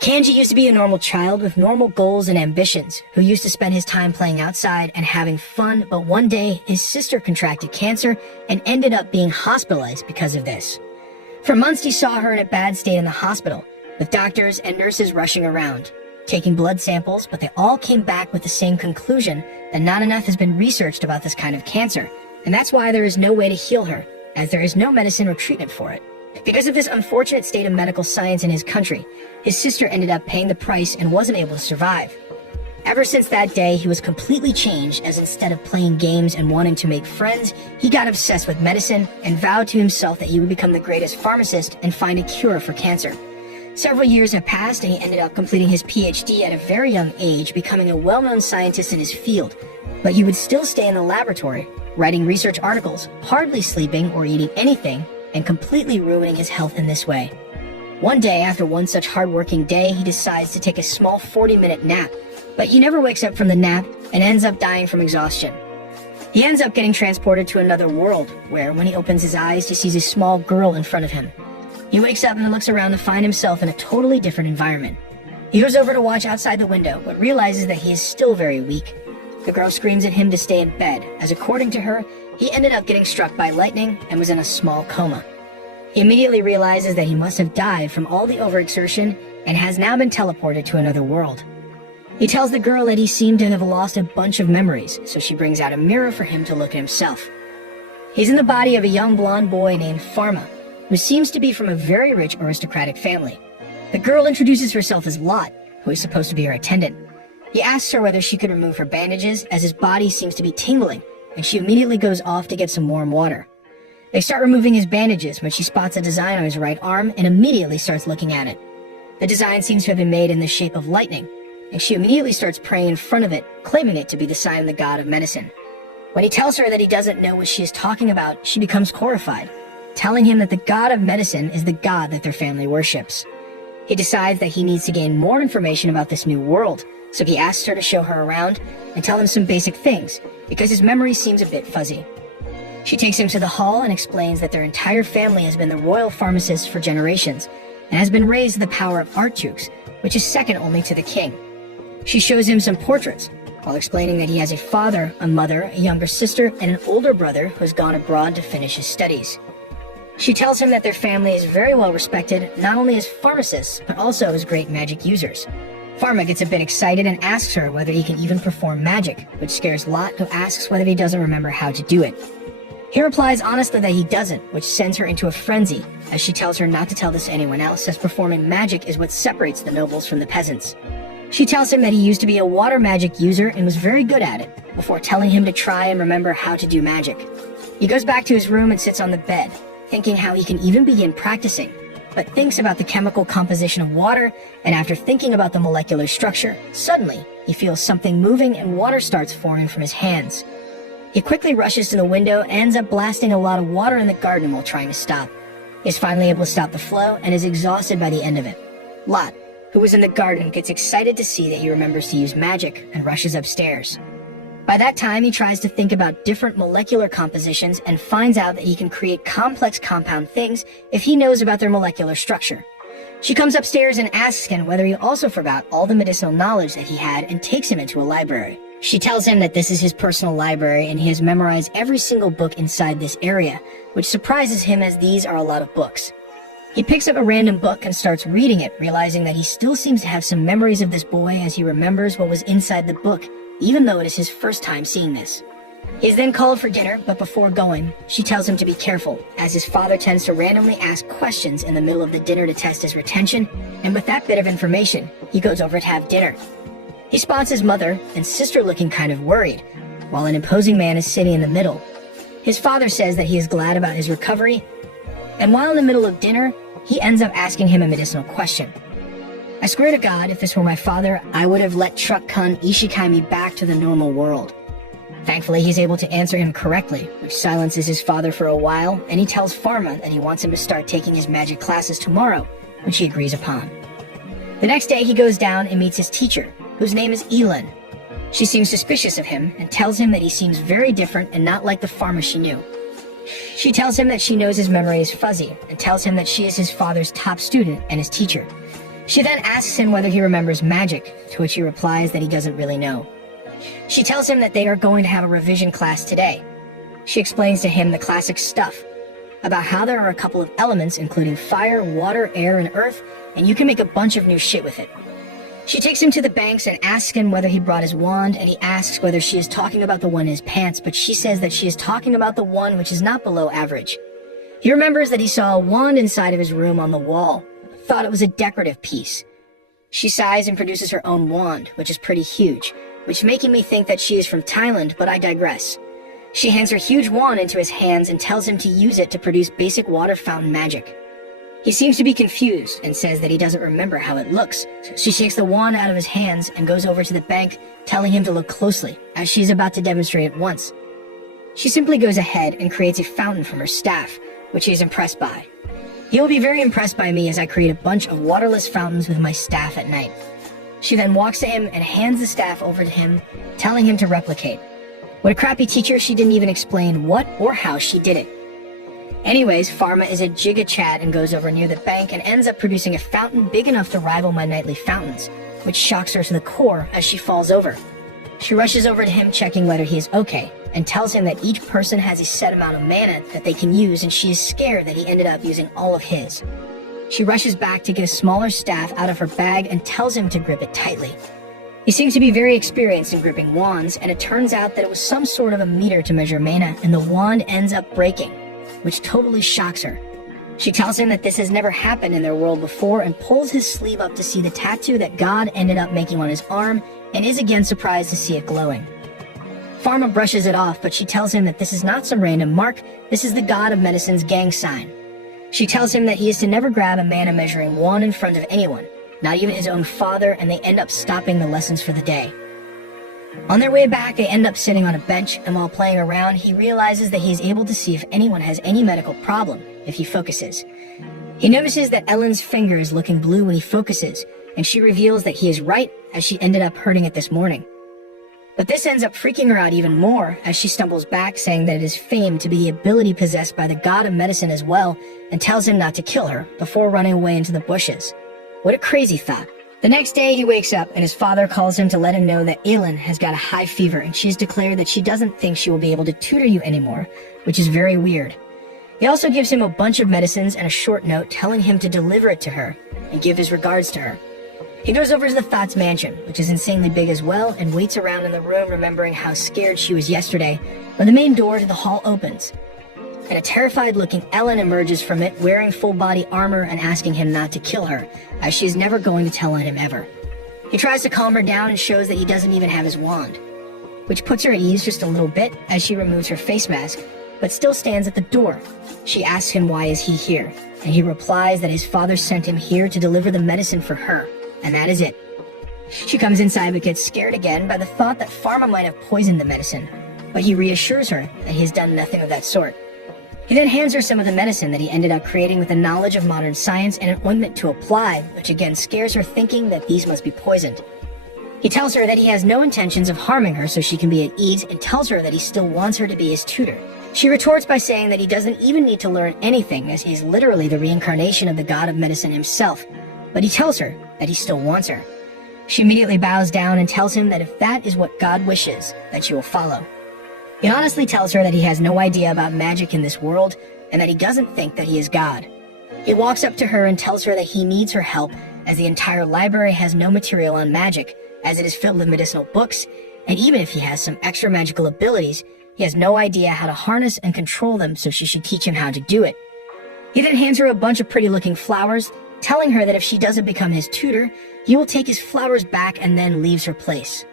Kanji used to be a normal child with normal goals and ambitions, who used to spend his time playing outside and having fun, but one day his sister contracted cancer and ended up being hospitalized because of this. For months he saw her in a bad state in the hospital, with doctors and nurses rushing around, taking blood samples, but they all came back with the same conclusion that not enough has been researched about this kind of cancer, and that's why there is no way to heal her, as there is no medicine or treatment for it. Because of this unfortunate state of medical science in his country, his sister ended up paying the price and wasn't able to survive. Ever since that day, he was completely changed, as instead of playing games and wanting to make friends, he got obsessed with medicine and vowed to himself that he would become the greatest pharmacist and find a cure for cancer. Several years have passed and he ended up completing his PhD at a very young age, becoming a well-known scientist in his field. But he would still stay in the laboratory, writing research articles, hardly sleeping or eating anything, and completely ruining his health in this way. One day, after one such hard-working day, he decides to take a small 40-minute nap, but he never wakes up from the nap and ends up dying from exhaustion. He ends up getting transported to another world, where, when he opens his eyes, he sees a small girl in front of him. He wakes up and looks around to find himself in a totally different environment. He goes over to watch outside the window, but realizes that he is still very weak. The girl screams at him to stay in bed, as according to her, he ended up getting struck by lightning and was in a small coma. He immediately realizes that he must have died from all the overexertion and has now been teleported to another world. He tells the girl that he seemed to have lost a bunch of memories, so she brings out a mirror for him to look at himself. He's in the body of a young blonde boy named Pharma, who seems to be from a very rich aristocratic family. The girl introduces herself as Lot, who is supposed to be her attendant. He asks her whether she could remove her bandages, as his body seems to be tingling, and she immediately goes off to get some warm water. They start removing his bandages when she spots a design on his right arm and immediately starts looking at it. The design seems to have been made in the shape of lightning, and she immediately starts praying in front of it, claiming it to be the sign of the god of medicine. When he tells her that he doesn't know what she is talking about, she becomes horrified, telling him that the god of medicine is the god that their family worships. He decides that he needs to gain more information about this new world, so he asks her to show her around and tell him some basic things, because his memory seems a bit fuzzy. She takes him to the hall and explains that their entire family has been the royal pharmacists for generations, and has been raised to the power of archduches, which is second only to the king. She shows him some portraits, while explaining that he has a father, a mother, a younger sister, and an older brother who has gone abroad to finish his studies. She tells him that their family is very well respected, not only as pharmacists, but also as great magic users. Pharma gets a bit excited and asks her whether he can even perform magic, which scares Lot, who asks whether he doesn't remember how to do it. He replies honestly that he doesn't, which sends her into a frenzy, as she tells her not to tell this to anyone else, as performing magic is what separates the nobles from the peasants. She tells him that he used to be a water magic user and was very good at it, before telling him to try and remember how to do magic. He goes back to his room and sits on the bed, thinking how he can even begin practicing, but thinks about the chemical composition of water, and after thinking about the molecular structure, suddenly he feels something moving and water starts forming from his hands. He quickly rushes to the window and ends up blasting a lot of water in the garden while trying to stop. He is finally able to stop the flow and is exhausted by the end of it. Lot, who was in the garden, gets excited to see that he remembers to use magic and rushes upstairs. By that time, he tries to think about different molecular compositions and finds out that he can create complex compound things if he knows about their molecular structure. She comes upstairs and asks him whether he also forgot all the medicinal knowledge that he had and takes him into a library. She tells him that this is his personal library and he has memorized every single book inside this area, which surprises him as these are a lot of books. He picks up a random book and starts reading it, realizing that he still seems to have some memories of this boy as he remembers what was inside the book, even though it is his first time seeing this. He is then called for dinner, but before going, she tells him to be careful, as his father tends to randomly ask questions in the middle of the dinner to test his retention, and with that bit of information, he goes over to have dinner. He spots his mother and sister looking kind of worried, while an imposing man is sitting in the middle. His father says that he is glad about his recovery, and while in the middle of dinner, he ends up asking him a medicinal question. I swear to God, if this were my father, I would have let Truck-kun Ishikai me back to the normal world. Thankfully, he's able to answer him correctly, which silences his father for a while, and he tells Pharma that he wants him to start taking his magic classes tomorrow, which he agrees upon. The next day, he goes down and meets his teacher, whose name is Elin. She seems suspicious of him and tells him that he seems very different and not like the Pharma she knew. She tells him that she knows his memory is fuzzy and tells him that she is his father's top student and his teacher. She then asks him whether he remembers magic, to which he replies that he doesn't really know. She tells him that they are going to have a revision class today. She explains to him the classic stuff, about how there are a couple of elements including fire, water, air, and earth, and you can make a bunch of new shit with it. She takes him to the banks and asks him whether he brought his wand, and he asks whether she is talking about the one in his pants, but she says that she is talking about the one which is not below average. He remembers that he saw a wand inside of his room on the wall, thought it was a decorative piece. She sighs and produces her own wand, which is pretty huge, which is making me think that she is from Thailand, but I digress. She hands her huge wand into his hands and tells him to use it to produce basic water fountain magic. He seems to be confused and says that he doesn't remember how it looks. So she takes the wand out of his hands and goes over to the bank, telling him to look closely, as she's about to demonstrate it once. She simply goes ahead and creates a fountain from her staff, which he is impressed by. He will be very impressed by me as I create a bunch of waterless fountains with my staff at night. She then walks to him and hands the staff over to him, telling him to replicate. What a crappy teacher, she didn't even explain what or how she did it. Anyways, Pharma is a giga chat and goes over near the bank and ends up producing a fountain big enough to rival my nightly fountains, which shocks her to the core as she falls over. She rushes over to him checking whether he is okay, and tells him that each person has a set amount of mana that they can use, and she is scared that he ended up using all of his. She rushes back to get a smaller staff out of her bag and tells him to grip it tightly. He seems to be very experienced in gripping wands, and it turns out that it was some sort of a meter to measure mana, and the wand ends up breaking, which totally shocks her. She tells him that this has never happened in their world before and pulls his sleeve up to see the tattoo that God ended up making on his arm, and is again surprised to see it glowing. Pharma brushes it off, but she tells him that this is not some random mark, this is the God of Medicine's gang sign. She tells him that he is to never grab a mana measuring wand in front of anyone, not even his own father, and they end up stopping the lessons for the day. On their way back, they end up sitting on a bench, and while playing around, he realizes that he is able to see if anyone has any medical problem, if he focuses. He notices that Ellen's finger is looking blue when he focuses, and she reveals that he is right, as she ended up hurting it this morning. But this ends up freaking her out even more, as she stumbles back, saying that it is famed to be the ability possessed by the God of Medicine as well, and tells him not to kill her, before running away into the bushes. What a crazy thought. The next day, he wakes up, and his father calls him to let him know that Aylin has got a high fever, and she has declared that she doesn't think she will be able to tutor you anymore, which is very weird. He also gives him a bunch of medicines and a short note telling him to deliver it to her, and give his regards to her. He goes over to the Thought's mansion, which is insanely big as well, and waits around in the room remembering how scared she was yesterday, when the main door to the hall opens, and a terrified-looking Ellen emerges from it wearing full-body armor and asking him not to kill her, as she is never going to tell on him ever. He tries to calm her down and shows that he doesn't even have his wand, which puts her at ease just a little bit as she removes her face mask, but still stands at the door. She asks him why is he here, and he replies that his father sent him here to deliver the medicine for her, and that is it. She comes inside but gets scared again by the thought that Pharma might have poisoned the medicine, but he reassures her that he has done nothing of that sort. He then hands her some of the medicine that he ended up creating with the knowledge of modern science and an ointment to apply, which again scares her, thinking that these must be poisoned. He tells her that he has no intentions of harming her so she can be at ease, and tells her that he still wants her to be his tutor. She retorts by saying that he doesn't even need to learn anything, as he is literally the reincarnation of the God of Medicine himself, but he tells her that he still wants her. She immediately bows down and tells him that if that is what God wishes, that she will follow. He honestly tells her that he has no idea about magic in this world, and that he doesn't think that he is God. He walks up to her and tells her that he needs her help, as the entire library has no material on magic, as it is filled with medicinal books, and even if he has some extra magical abilities, he has no idea how to harness and control them, so she should teach him how to do it. He then hands her a bunch of pretty-looking flowers, telling her that if she doesn't become his tutor, he will take his flowers back and then leaves her place.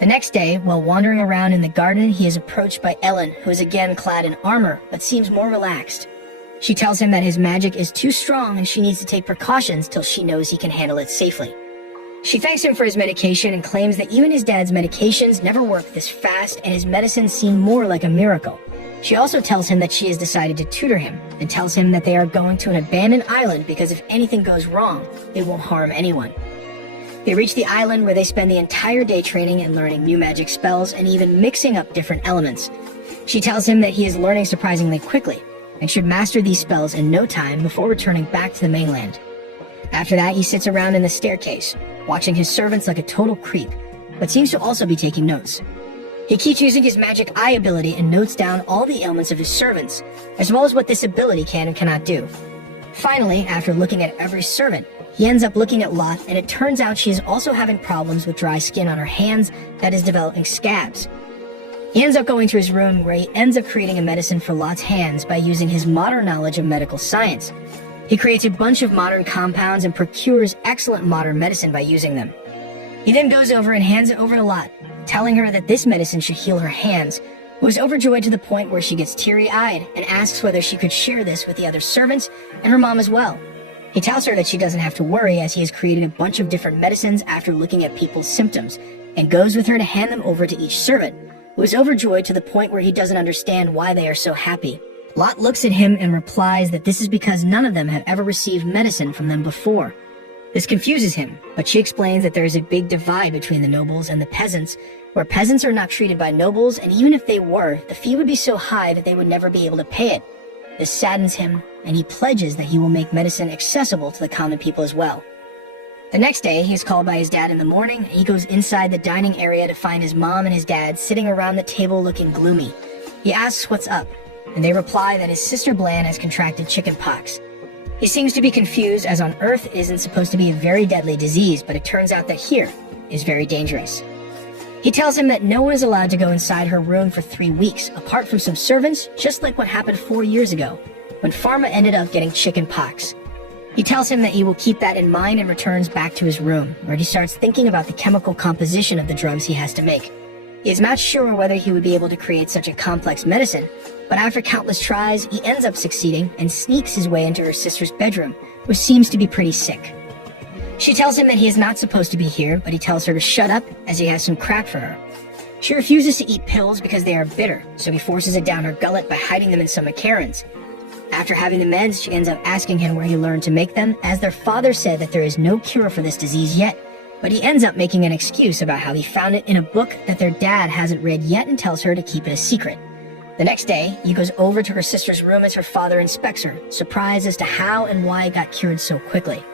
The next day, while wandering around in the garden, he is approached by Ellen, who is again clad in armor, but seems more relaxed. She tells him that his magic is too strong and she needs to take precautions till she knows he can handle it safely. She thanks him for his medication and claims that even his dad's medications never work this fast, and his medicines seem more like a miracle. She also tells him that she has decided to tutor him, and tells him that they are going to an abandoned island because if anything goes wrong, it won't harm anyone. They reach the island, where they spend the entire day training and learning new magic spells and even mixing up different elements. She tells him that he is learning surprisingly quickly and should master these spells in no time before returning back to the mainland. After that, he sits around in the staircase, watching his servants like a total creep, but seems to also be taking notes. He keeps using his magic eye ability and notes down all the ailments of his servants, as well as what this ability can and cannot do. Finally, after looking at every servant, he ends up looking at Lot, and it turns out she is also having problems with dry skin on her hands that is developing scabs. He ends up going to his room, where he ends up creating a medicine for Lot's hands by using his modern knowledge of medical science. He creates a bunch of modern compounds and procures excellent modern medicine by using them. He then goes over and hands it over to Lot, telling her that this medicine should heal her hands, who is overjoyed to the point where she gets teary-eyed and asks whether she could share this with the other servants and her mom as well. He tells her that she doesn't have to worry, as he has created a bunch of different medicines after looking at people's symptoms, and goes with her to hand them over to each servant, who is overjoyed to the point where he doesn't understand why they are so happy. Lot looks at him and replies that this is because none of them have ever received medicine from them before. This confuses him, but she explains that there is a big divide between the nobles and the peasants, where peasants are not treated by nobles, and even if they were, the fee would be so high that they would never be able to pay it. This saddens him, and he pledges that he will make medicine accessible to the common people as well. The next day, he is called by his dad in the morning, and he goes inside the dining area to find his mom and his dad sitting around the table looking gloomy. He asks what's up, and they reply that his sister Blan has contracted chicken pox. He seems to be confused, as on Earth it isn't supposed to be a very deadly disease, but it turns out that here is very dangerous. He tells him that no one is allowed to go inside her room for 3 weeks, apart from some servants, just like what happened 4 years ago, when Pharma ended up getting chicken pox. He tells him that he will keep that in mind and returns back to his room, where he starts thinking about the chemical composition of the drugs he has to make. He is not sure whether he would be able to create such a complex medicine, but after countless tries, he ends up succeeding and sneaks his way into her sister's bedroom, which seems to be pretty sick. She tells him that he is not supposed to be here, but he tells her to shut up, as he has some crack for her. She refuses to eat pills because they are bitter, so he forces it down her gullet by hiding them in some macarons. After having the meds, she ends up asking him where he learned to make them, as their father said that there is no cure for this disease yet, but he ends up making an excuse about how he found it in a book that their dad hasn't read yet and tells her to keep it a secret. The next day, he goes over to her sister's room as her father inspects her, surprised as to how and why it got cured so quickly.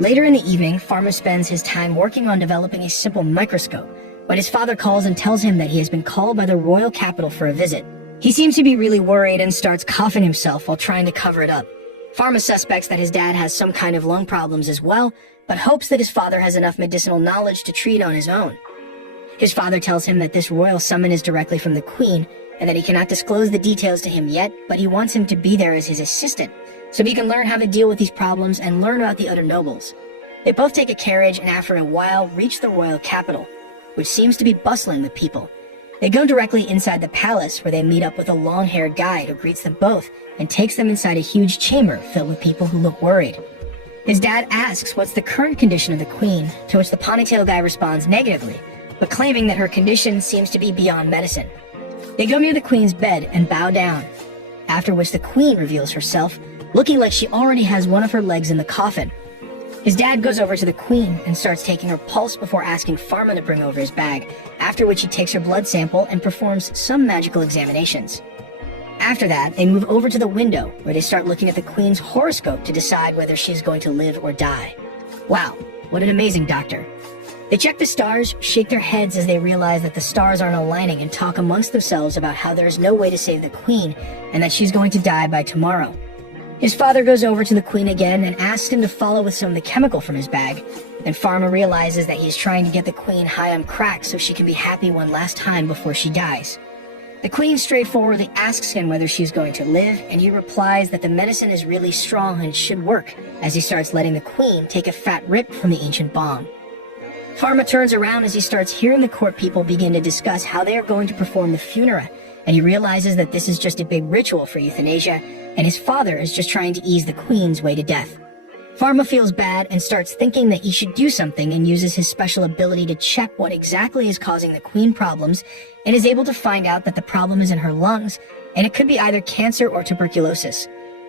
Later in the evening, Pharma spends his time working on developing a simple microscope, but his father calls and tells him that he has been called by the royal capital for a visit. He seems to be really worried and starts coughing himself while trying to cover it up. Pharma suspects that his dad has some kind of lung problems as well, but hopes that his father has enough medicinal knowledge to treat on his own. His father tells him that this royal summon is directly from the queen, and that he cannot disclose the details to him yet, but he wants him to be there as his assistant, so he can learn how to deal with these problems and learn about the other nobles. They both take a carriage and after a while reach the royal capital, which seems to be bustling with people. They go directly inside the palace, where they meet up with a long-haired guide who greets them both and takes them inside a huge chamber filled with people who look worried. His dad asks what's the current condition of the queen, to which the ponytail guy responds negatively, but claiming that her condition seems to be beyond medicine. They go near the queen's bed and bow down, after which the queen reveals herself, looking like she already has one of her legs in the coffin. His dad goes over to the queen and starts taking her pulse before asking Pharma to bring over his bag, after which he takes her blood sample and performs some magical examinations. After that, they move over to the window, where they start looking at the queen's horoscope to decide whether she's going to live or die. Wow, what an amazing doctor. They check the stars, shake their heads as they realize that the stars aren't aligning, and talk amongst themselves about how there's no way to save the queen and that she's going to die by tomorrow. His father goes over to the queen again and asks him to follow with some of the chemical from his bag, and Pharma realizes that he's trying to get the queen high on crack so she can be happy one last time before she dies. The queen straightforwardly asks him whether she's going to live, and he replies that the medicine is really strong and it should work, as he starts letting the queen take a fat rip from the ancient bomb. Pharma turns around as he starts hearing the court people begin to discuss how they are going to perform the funeral, and he realizes that this is just a big ritual for euthanasia, and his father is just trying to ease the queen's way to death. Pharma feels bad and starts thinking that he should do something, and uses his special ability to check what exactly is causing the queen problems, and is able to find out that the problem is in her lungs, and it could be either cancer or tuberculosis.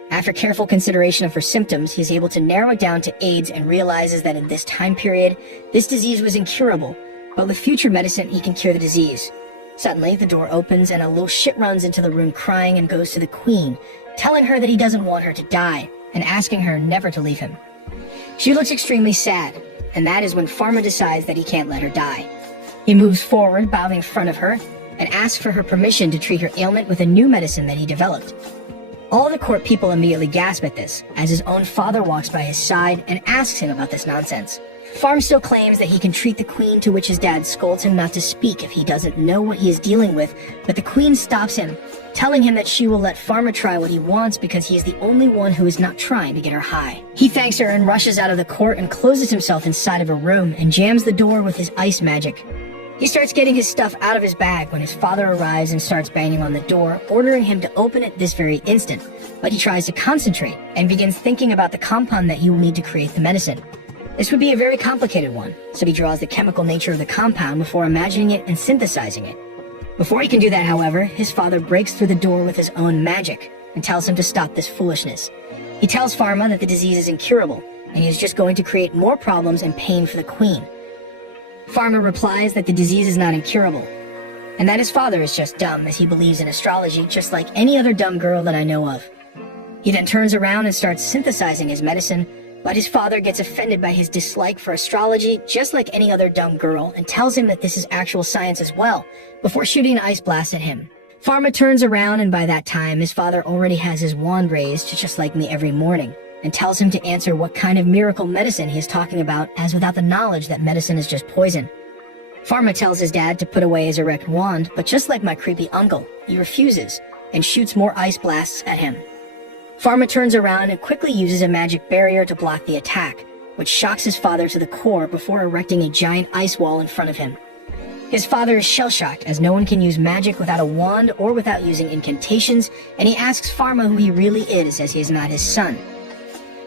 After careful consideration of her symptoms, he is able to narrow it down to AIDS and realizes that in this time period, this disease was incurable, but with future medicine he can cure the disease. Suddenly, the door opens and a little shit runs into the room crying and goes to the queen, telling her that he doesn't want her to die, and asking her never to leave him. She looks extremely sad, and that is when Pharma decides that he can't let her die. He moves forward, bowing in front of her, and asks for her permission to treat her ailment with a new medicine that he developed. All the court people immediately gasp at this, as his own father walks by his side and asks him about this nonsense. Pharma still claims that he can treat the queen, to which his dad scolds him not to speak if he doesn't know what he is dealing with, but the queen stops him, telling him that she will let Pharma try what he wants because he is the only one who is not trying to get her high. He thanks her and rushes out of the court and closes himself inside of a room and jams the door with his ice magic. He starts getting his stuff out of his bag when his father arrives and starts banging on the door, ordering him to open it this very instant, but he tries to concentrate and begins thinking about the compound that he will need to create the medicine. This would be a very complicated one, so he draws the chemical nature of the compound before imagining it and synthesizing it. Before he can do that, however, his father breaks through the door with his own magic and tells him to stop this foolishness. He tells Pharma that the disease is incurable, and he is just going to create more problems and pain for the queen. Pharma replies that the disease is not incurable, and that his father is just dumb as he believes in astrology just like any other dumb girl that I know of. He then turns around and starts synthesizing his medicine, but his father gets offended by his dislike for astrology just like any other dumb girl and tells him that this is actual science as well, before shooting an ice blast at him. Pharma turns around, and by that time his father already has his wand raised just like me every morning, and tells him to answer what kind of miracle medicine he is talking about, as without the knowledge that medicine is just poison. Pharma tells his dad to put away his erect wand, but just like my creepy uncle, he refuses and shoots more ice blasts at him. Pharma turns around and quickly uses a magic barrier to block the attack, which shocks his father to the core before erecting a giant ice wall in front of him. His father is shell-shocked as no one can use magic without a wand or without using incantations, and he asks Pharma who he really is, as he is not his son.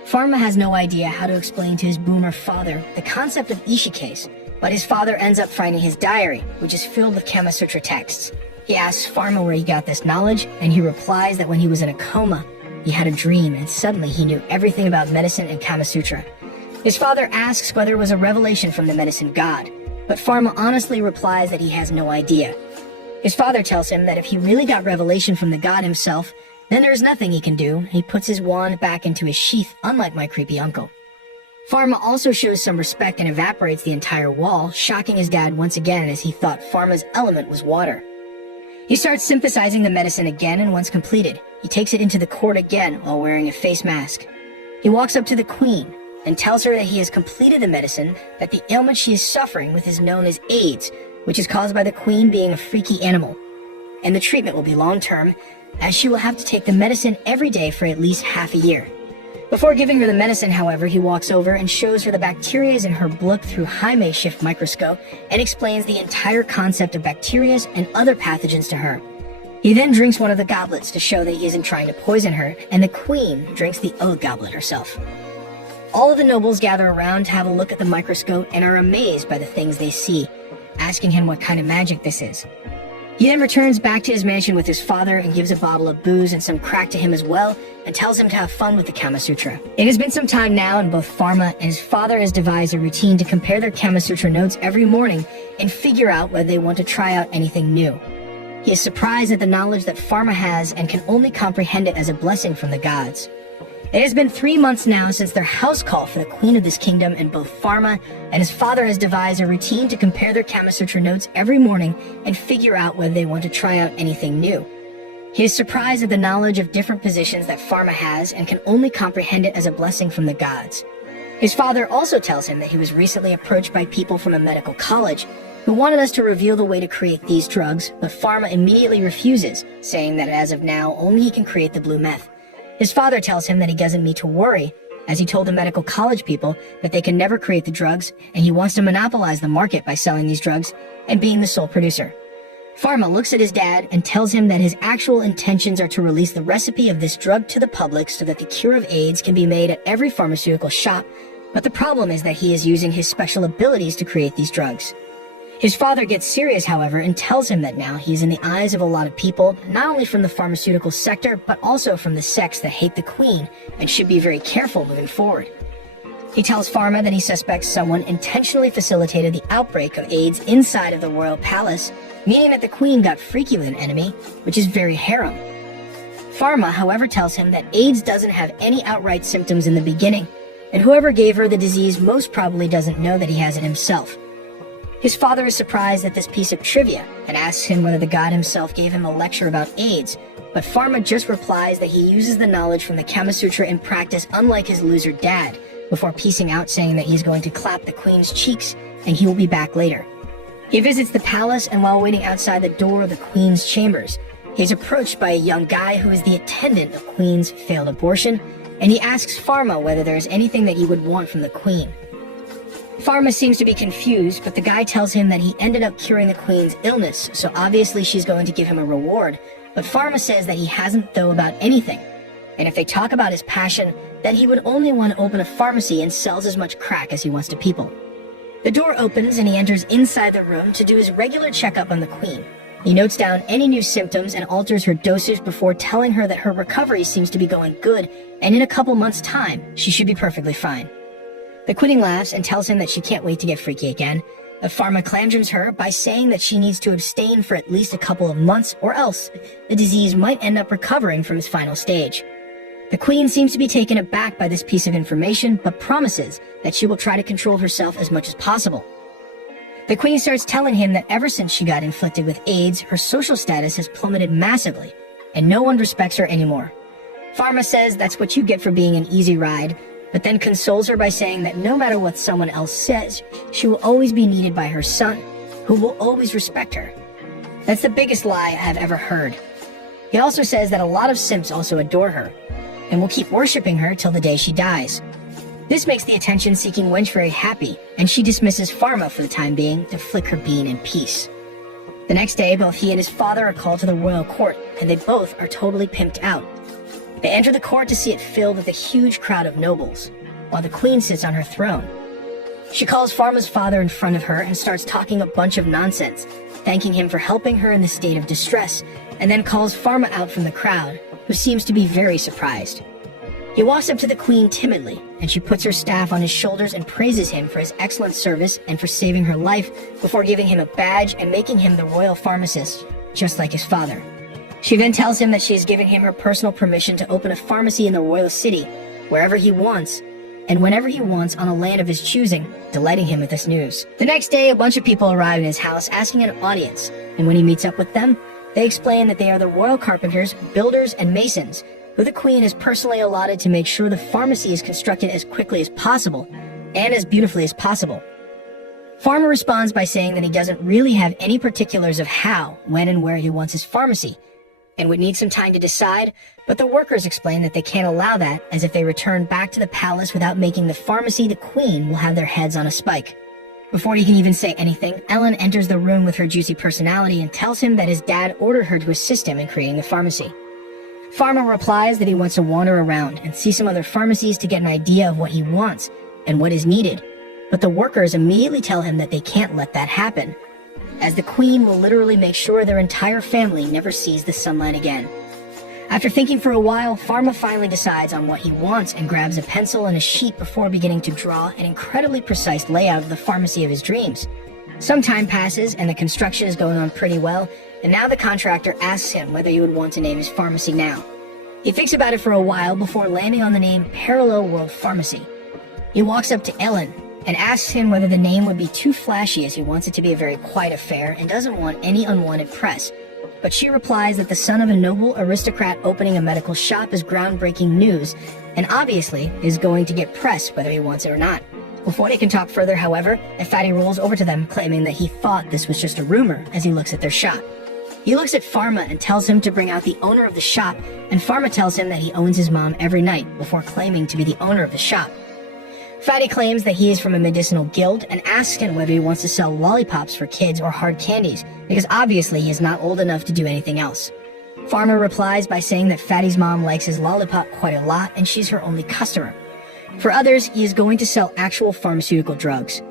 Pharma has no idea how to explain to his boomer father the concept of ishikes, but his father ends up finding his diary, which is filled with Kama Sutra texts. He asks Pharma where he got this knowledge, and he replies that when he was in a coma, he had a dream and suddenly he knew everything about medicine and Kama Sutra. His father asks whether it was a revelation from the medicine god, but Pharma honestly replies that he has no idea. His father tells him that if he really got revelation from the god himself, then there's nothing he can do. He puts his wand back into his sheath, unlike my creepy uncle. Pharma also shows some respect and evaporates the entire wall, shocking his dad once again as he thought Pharma's element was water. He starts synthesizing the medicine again, and once completed, he takes it into the court again while wearing a face mask. He walks up to the queen and tells her that he has completed the medicine, that the ailment she is suffering with is known as AIDS, which is caused by the queen being a freaky animal, and the treatment will be long-term, as she will have to take the medicine every day for at least half a year. Before giving her the medicine, however, he walks over and shows her the bacteria in her blood through high makeshift microscope and explains the entire concept of bacteria and other pathogens to her. He then drinks one of the goblets to show that he isn't trying to poison her, and the queen drinks the other goblet herself. All of the nobles gather around to have a look at the microscope and are amazed by the things they see, asking him what kind of magic this is. He then returns back to his mansion with his father and gives a bottle of booze and some crack to him as well, and tells him to have fun with the Kama Sutra. It has been some time now, and both Pharma and his father has devised a routine to compare their Kama Sutra notes every morning and figure out whether they want to try out anything new. He is surprised at the knowledge that Pharma has and can only comprehend it as a blessing from the gods. It has been 3 months now since their house call for the queen of this kingdom, and both Pharma and his father has devised a routine to compare their Kama Sutra notes every morning and figure out whether they want to try out anything new. He is surprised at the knowledge of different positions that Pharma has and can only comprehend it as a blessing from the gods. His father also tells him that he was recently approached by people from a medical college who wanted us to reveal the way to create these drugs, but Pharma immediately refuses, saying that as of now only he can create the blue meth. His father tells him that he doesn't need to worry, as he told the medical college people that they can never create the drugs, and he wants to monopolize the market by selling these drugs and being the sole producer. Pharma looks at his dad and tells him that his actual intentions are to release the recipe of this drug to the public so that the cure of AIDS can be made at every pharmaceutical shop, but the problem is that he is using his special abilities to create these drugs. His father gets serious, however, and tells him that now he is in the eyes of a lot of people, not only from the pharmaceutical sector, but also from the sects that hate the queen and should be very careful moving forward. He tells Pharma that he suspects someone intentionally facilitated the outbreak of AIDS inside of the royal palace, meaning that the queen got freaky with an enemy, which is very harem. Pharma, however, tells him that AIDS doesn't have any outright symptoms in the beginning, and whoever gave her the disease most probably doesn't know that he has it himself. His father is surprised at this piece of trivia and asks him whether the god himself gave him a lecture about AIDS, but Pharma just replies that he uses the knowledge from the Kama Sutra in practice unlike his loser dad, before piecing out saying that he's going to clap the queen's cheeks and he will be back later. He visits the palace, and while waiting outside the door of the queen's chambers, he is approached by a young guy who is the attendant of Queen's failed abortion, and he asks Pharma whether there is anything that he would want from the queen. Pharma seems to be confused, but the guy tells him that he ended up curing the queen's illness, so obviously she's going to give him a reward, but Pharma says that he hasn't thought about anything, and if they talk about his passion, then he would only want to open a pharmacy and sells as much crack as he wants to people. The door opens and he enters inside the room to do his regular checkup on the queen. He notes down any new symptoms and alters her dosage before telling her that her recovery seems to be going good, and in a couple months' time, she should be perfectly fine. The queen laughs and tells him that she can't wait to get freaky again. The Pharma clamors her by saying that she needs to abstain for at least a couple of months, or else the disease might end up recovering from its final stage. The queen seems to be taken aback by this piece of information, but promises that she will try to control herself as much as possible. The queen starts telling him that ever since she got inflicted with AIDS, her social status has plummeted massively, and no one respects her anymore. Pharma says that's what you get for being an easy ride, but then consoles her by saying that no matter what someone else says, she will always be needed by her son, who will always respect her. That's the biggest lie I have ever heard. He also says that a lot of simps also adore her, and will keep worshipping her till the day she dies. This makes the attention-seeking wench very happy, and she dismisses Pharma for the time being to flick her bean in peace. The next day, both he and his father are called to the royal court, and they both are totally pimped out. They enter the court to see it filled with a huge crowd of nobles, while the queen sits on her throne. She calls Pharma's father in front of her and starts talking a bunch of nonsense, thanking him for helping her in the state of distress, and then calls Pharma out from the crowd, who seems to be very surprised. He walks up to the queen timidly, and she puts her staff on his shoulders and praises him for his excellent service and for saving her life before giving him a badge and making him the royal pharmacist, just like his father. She then tells him that she has given him her personal permission to open a pharmacy in the royal city, wherever he wants, and whenever he wants on a land of his choosing, delighting him with this news. The next day, a bunch of people arrive in his house asking an audience, and when he meets up with them, they explain that they are the royal carpenters, builders, and masons, who the queen has personally allotted to make sure the pharmacy is constructed as quickly as possible, and as beautifully as possible. Pharma responds by saying that he doesn't really have any particulars of how, when, and where he wants his pharmacy, and would need some time to decide, but the workers explain that they can't allow that, as if they return back to the palace without making the pharmacy the queen will have their heads on a spike. Before he can even say anything, Ellen enters the room with her juicy personality and tells him that his dad ordered her to assist him in creating the pharmacy. Pharma replies that he wants to wander around and see some other pharmacies to get an idea of what he wants and what is needed, but the workers immediately tell him that they can't let that happen, as the queen will literally make sure their entire family never sees the sunlight again. After thinking for a while, Pharma finally decides on what he wants and grabs a pencil and a sheet before beginning to draw an incredibly precise layout of the pharmacy of his dreams. Some time passes and the construction is going on pretty well, and now the contractor asks him whether he would want to name his pharmacy now. He thinks about it for a while before landing on the name Parallel World Pharmacy. He walks up to Ellen and asks him whether the name would be too flashy, as he wants it to be a very quiet affair and doesn't want any unwanted press. But she replies that the son of a noble aristocrat opening a medical shop is groundbreaking news, and obviously is going to get press whether he wants it or not. Before they can talk further, however, a fatty rolls over to them claiming that he thought this was just a rumor as he looks at their shop. He looks at Pharma and tells him to bring out the owner of the shop, and Pharma tells him that he owns his mom every night before claiming to be the owner of the shop. Fatty claims that he is from a medicinal guild and asks him whether he wants to sell lollipops for kids or hard candies, because obviously he is not old enough to do anything else. Pharma replies by saying that Fatty's mom likes his lollipop quite a lot and she's her only customer. For others, he is going to sell actual pharmaceutical drugs.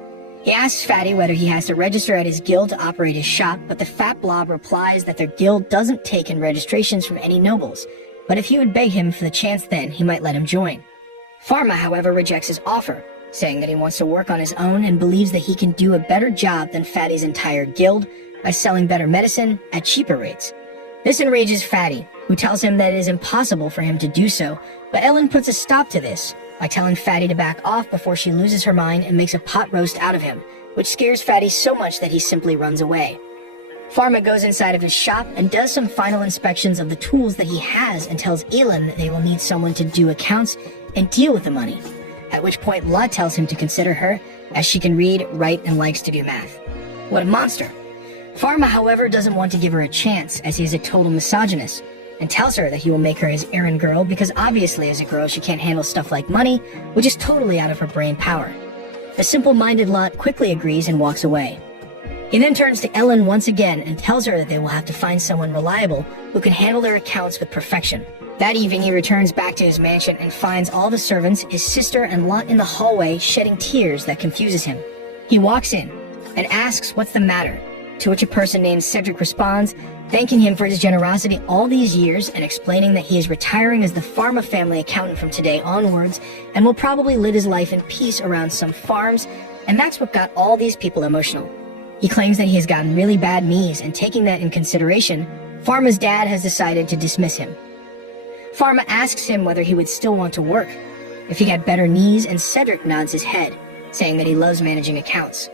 He asks Fatty whether he has to register at his guild to operate his shop, but the fat blob replies that their guild doesn't take in registrations from any nobles, but if he would beg him for the chance then, he might let him join. Pharma, however, rejects his offer, saying that he wants to work on his own and believes that he can do a better job than Fatty's entire guild by selling better medicine at cheaper rates. This enrages Fatty, who tells him that it is impossible for him to do so, but Ellen puts a stop to this by telling Fatty to back off before she loses her mind and makes a pot roast out of him, which scares Fatty so much that he simply runs away. Pharma goes inside of his shop and does some final inspections of the tools that he has and tells Elin that they will need someone to do accounts and deal with the money, at which point La tells him to consider her, as she can read, write, and likes to do math. What a monster! Pharma, however, doesn't want to give her a chance, as he is a total misogynist, and tells her that he will make her his errand girl because obviously as a girl she can't handle stuff like money, which is totally out of her brain power. The simple-minded Lot quickly agrees and walks away. He then turns to Ellen once again and tells her that they will have to find someone reliable who can handle their accounts with perfection. That evening he returns back to his mansion and finds all the servants, his sister, and Lot in the hallway shedding tears that confuses him. He walks in and asks what's the matter, to which a person named Cedric responds, thanking him for his generosity all these years and explaining that he is retiring as the Pharma family accountant from today onwards and will probably live his life in peace around some farms, and that's what got all these people emotional. He claims that he has gotten really bad knees, and taking that in consideration, Pharma's dad has decided to dismiss him. Pharma asks him whether he would still want to work if he got better knees, and Cedric nods his head, saying that he loves managing accounts.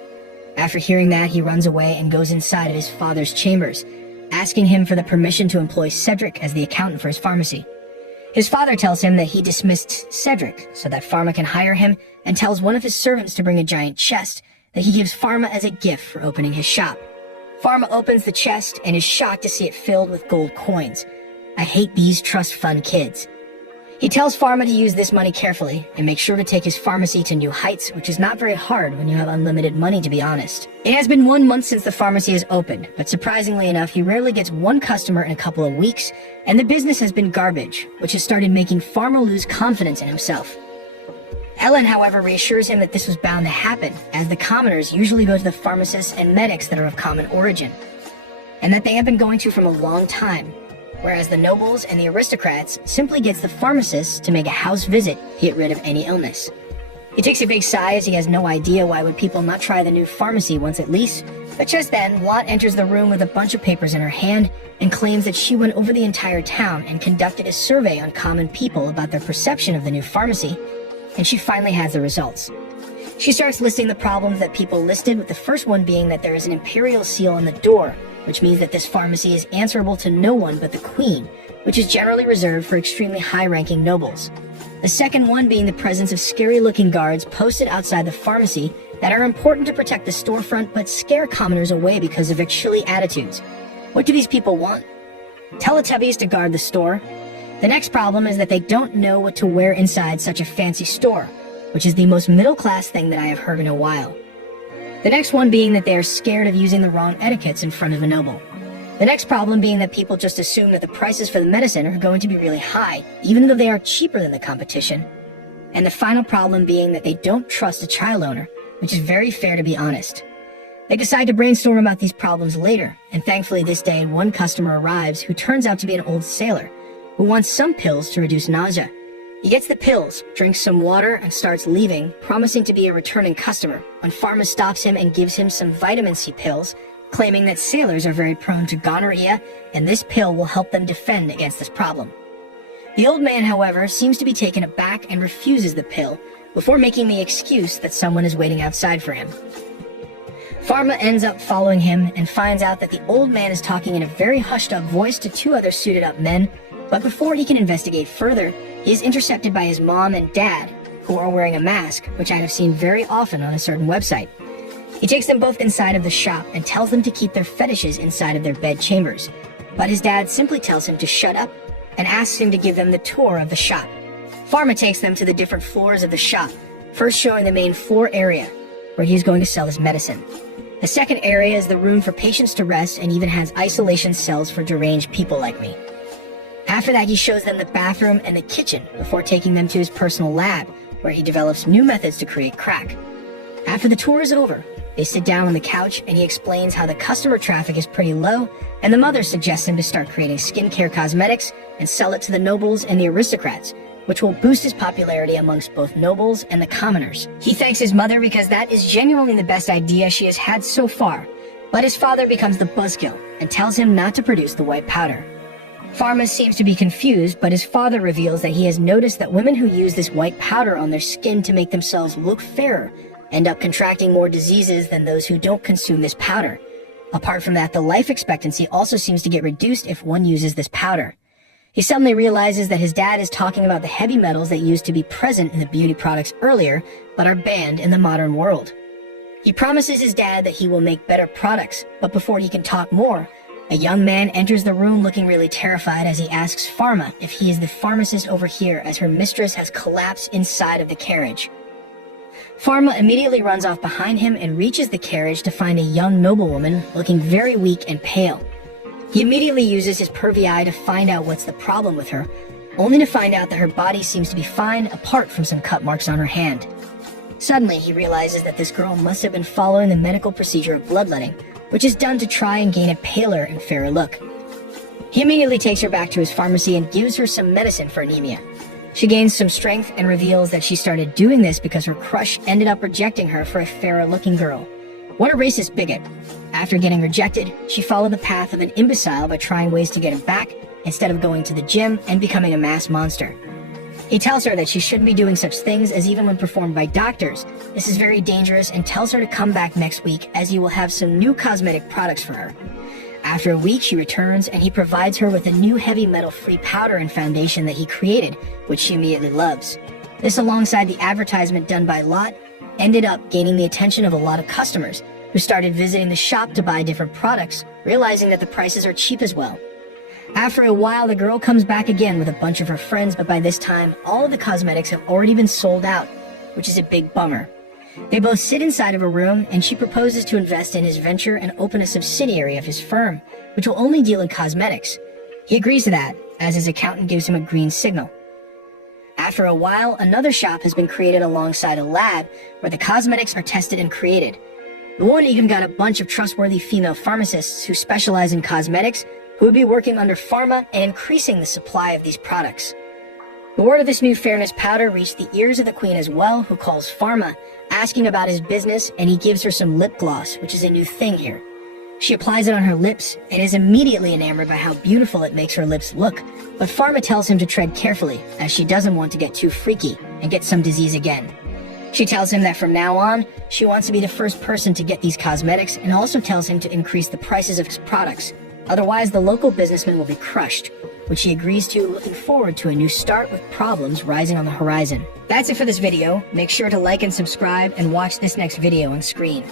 After hearing that, he runs away and goes inside of his father's chambers, asking him for the permission to employ Cedric as the accountant for his pharmacy. His father tells him that he dismissed Cedric so that Pharma can hire him, and tells one of his servants to bring a giant chest that he gives Pharma as a gift for opening his shop. Pharma opens the chest and is shocked to see it filled with gold coins. I hate these trust fund kids. He tells Pharma to use this money carefully and make sure to take his pharmacy to new heights, which is not very hard when you have unlimited money, to be honest. It has been 1 month since the pharmacy has opened, but surprisingly enough, he rarely gets one customer in a couple of weeks, and the business has been garbage, which has started making Pharma lose confidence in himself. Ellen, however, reassures him that this was bound to happen, as the commoners usually go to the pharmacists and medics that are of common origin, and that they have been going to from a long time, whereas the nobles and the aristocrats simply gets the pharmacists to make a house visit to get rid of any illness. He takes a big sigh as he has no idea why would people not try the new pharmacy once at least, but just then, Lot enters the room with a bunch of papers in her hand and claims that she went over the entire town and conducted a survey on common people about their perception of the new pharmacy, and she finally has the results. She starts listing the problems that people listed, with the first one being that there is an imperial seal on the door, which means that this pharmacy is answerable to no one but the queen, which is generally reserved for extremely high-ranking nobles. The second one being the presence of scary-looking guards posted outside the pharmacy that are important to protect the storefront but scare commoners away because of their chilly attitudes. What do these people want? Teletubbies to guard the store? The next problem is that they don't know what to wear inside such a fancy store, which is the most middle-class thing that I have heard in a while. The next one being that they are scared of using the wrong etiquettes in front of a noble. The next problem being that people just assume that the prices for the medicine are going to be really high, even though they are cheaper than the competition. And the final problem being that they don't trust a child owner, which is very fair, to be honest. They decide to brainstorm about these problems later, and thankfully this day one customer arrives who turns out to be an old sailor, who wants some pills to reduce nausea. He gets the pills, drinks some water, and starts leaving, promising to be a returning customer, when Pharma stops him and gives him some vitamin C pills, claiming that sailors are very prone to gonorrhea, and this pill will help them defend against this problem. The old man, however, seems to be taken aback and refuses the pill, before making the excuse that someone is waiting outside for him. Pharma ends up following him and finds out that the old man is talking in a very hushed-up voice to two other suited-up men, but before he can investigate further, he is intercepted by his mom and dad, who are wearing a mask, which I have seen very often on a certain website. He takes them both inside of the shop and tells them to keep their fetishes inside of their bed chambers, but his dad simply tells him to shut up and asks him to give them the tour of the shop. Pharma takes them to the different floors of the shop, first showing the main floor area, where he's going to sell his medicine. The second area is the room for patients to rest and even has isolation cells for deranged people like me. After that, he shows them the bathroom and the kitchen before taking them to his personal lab, where he develops new methods to create crack. After the tour is over, they sit down on the couch and he explains how the customer traffic is pretty low, and the mother suggests him to start creating skincare cosmetics and sell it to the nobles and the aristocrats, which will boost his popularity amongst both nobles and the commoners. He thanks his mother because that is genuinely the best idea she has had so far, but his father becomes the buzzkill and tells him not to produce the white powder. Pharma seems to be confused, but his father reveals that he has noticed that women who use this white powder on their skin to make themselves look fairer end up contracting more diseases than those who don't consume this powder. Apart from that, the life expectancy also seems to get reduced if one uses this powder. He suddenly realizes that his dad is talking about the heavy metals that used to be present in the beauty products earlier, but are banned in the modern world. He promises his dad that he will make better products, but before he can talk more, a young man enters the room looking really terrified as he asks Pharma if he is the pharmacist over here, as her mistress has collapsed inside of the carriage. Pharma immediately runs off behind him and reaches the carriage to find a young noblewoman looking very weak and pale. He immediately uses his pervy eye to find out what's the problem with her, only to find out that her body seems to be fine apart from some cut marks on her hand. Suddenly, he realizes that this girl must have been following the medical procedure of bloodletting, which is done to try and gain a paler and fairer look. He immediately takes her back to his pharmacy and gives her some medicine for anemia. She gains some strength and reveals that she started doing this because her crush ended up rejecting her for a fairer-looking girl. What a racist bigot. After getting rejected, she followed the path of an imbecile by trying ways to get him back instead of going to the gym and becoming a mass monster. He tells her that she shouldn't be doing such things, as even when performed by doctors, this is very dangerous, and tells her to come back next week as he will have some new cosmetic products for her. After a week, she returns and he provides her with a new heavy metal-free powder and foundation that he created, which she immediately loves. This, alongside the advertisement done by Lot, ended up gaining the attention of a lot of customers who started visiting the shop to buy different products, realizing that the prices are cheap as well. After a while, the girl comes back again with a bunch of her friends, but by this time, all of the cosmetics have already been sold out, which is a big bummer. They both sit inside of a room, and she proposes to invest in his venture and open a subsidiary of his firm, which will only deal in cosmetics. He agrees to that, as his accountant gives him a green signal. After a while, another shop has been created alongside a lab where the cosmetics are tested and created. The one even got a bunch of trustworthy female pharmacists who specialize in cosmetics, who would be working under Pharma and increasing the supply of these products. The word of this new fairness powder reached the ears of the queen as well, who calls Pharma, asking about his business, and he gives her some lip gloss, which is a new thing here. She applies it on her lips and is immediately enamored by how beautiful it makes her lips look, but Pharma tells him to tread carefully, as she doesn't want to get too freaky and get some disease again. She tells him that from now on, she wants to be the first person to get these cosmetics, and also tells him to increase the prices of his products. Otherwise, the local businessman will be crushed, which he agrees to, looking forward to a new start with problems rising on the horizon. That's it for this video. Make sure to like and subscribe and watch this next video on screen.